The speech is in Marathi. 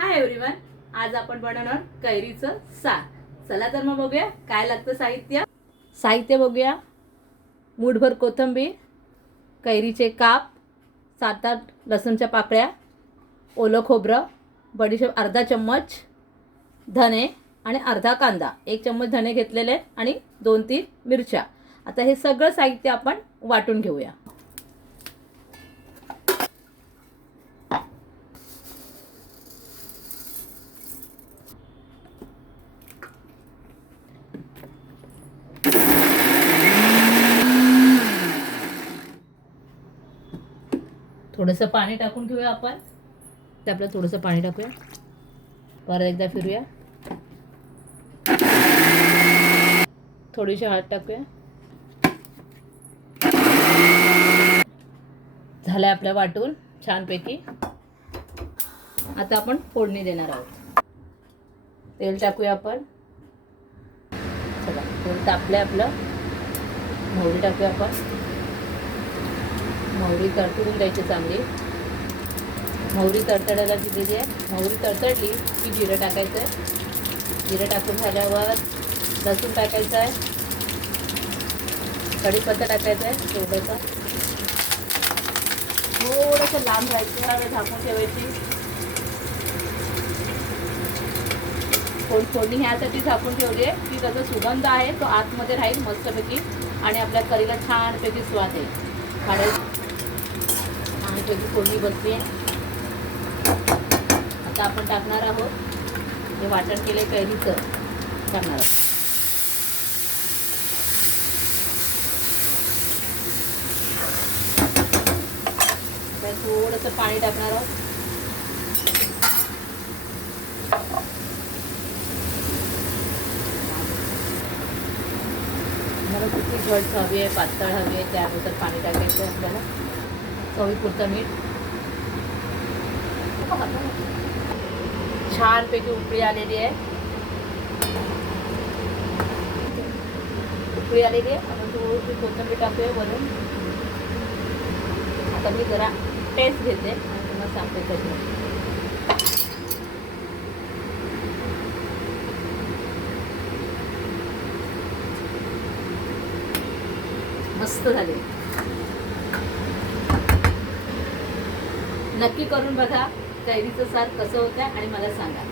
हाय एव्हरीवन, आज आपण बनवणार कैरीचं सार। चला तर मग बघूया काय लागतं साहित्य। साहित्य बघूया। मूठभर कोथिंबीर, कैरीचे काप, 7-8 लसूणच्या पाकळ्या, ओलं खोबरं, बडीशेप अर्धा चम्मच, धने आणि अर्धा कांदा, 1 चम्मच धने घेतलेले आणि 2-3 मिरच्या। आता हे सगळं साहित्य आपण वाटून घेऊया। थोडंसं पाणी टाकून घेऊया आपण। ते आपलं थोडंसं पाणी टाकूया, परत एकदा फिरूया, थोडीशी हळद टाकूया। झालं आपलं वाटून छानपैकी। आता आपण फोडणी देणार आहोत। तेल टाकूया आपण। चला तेल तापलं आपलं। मोहरी टाकूया आपण। मोहरी तडतडून द्यायची चांगली। मोहरी तडतडायला दिलेली आहे। मोहरी तडतडली की जिरं टाकायचं आहे। जिरं टाकून झाल्यावर लसूण टाकायचं आहे, कढीपत्ता टाकायचा आहे थोडंसं। थोडंसं लांब व्हायचं, झाकून ठेवायची। फोडणी ह्यासाठी झाकून ठेवली आहे की त्याचा सुगंध आहे तो आतमध्ये राहील मस्तपैकी आणि आपल्या करीला छानपैकी स्वाद येईल। काढायची आणि त्याची फोडणी बसली आहे। आता आपण टाकणार आहोत हे वाटण केले कैरीचं टाकणार आहोत। थोडंसं पाणी टाकणार आहोत। मला किती घट हवी आहे, पातळ हवी आहे त्यानुसार पाणी टाकायचं आहे आपल्याला। चवीपुरतं मीठ। छानपैकी उकळी आलेली आहे। उकळी आलेली आहे। आपण थोडीशी कोथिंबीर टाकूया वरून। आता मी जरा टेस्ट घेते आणि तुम्हाला सांगते कशी। मस्त झाले। नक्की करून बघा कैरीचं सार कसं होतं आणि मला सांगा।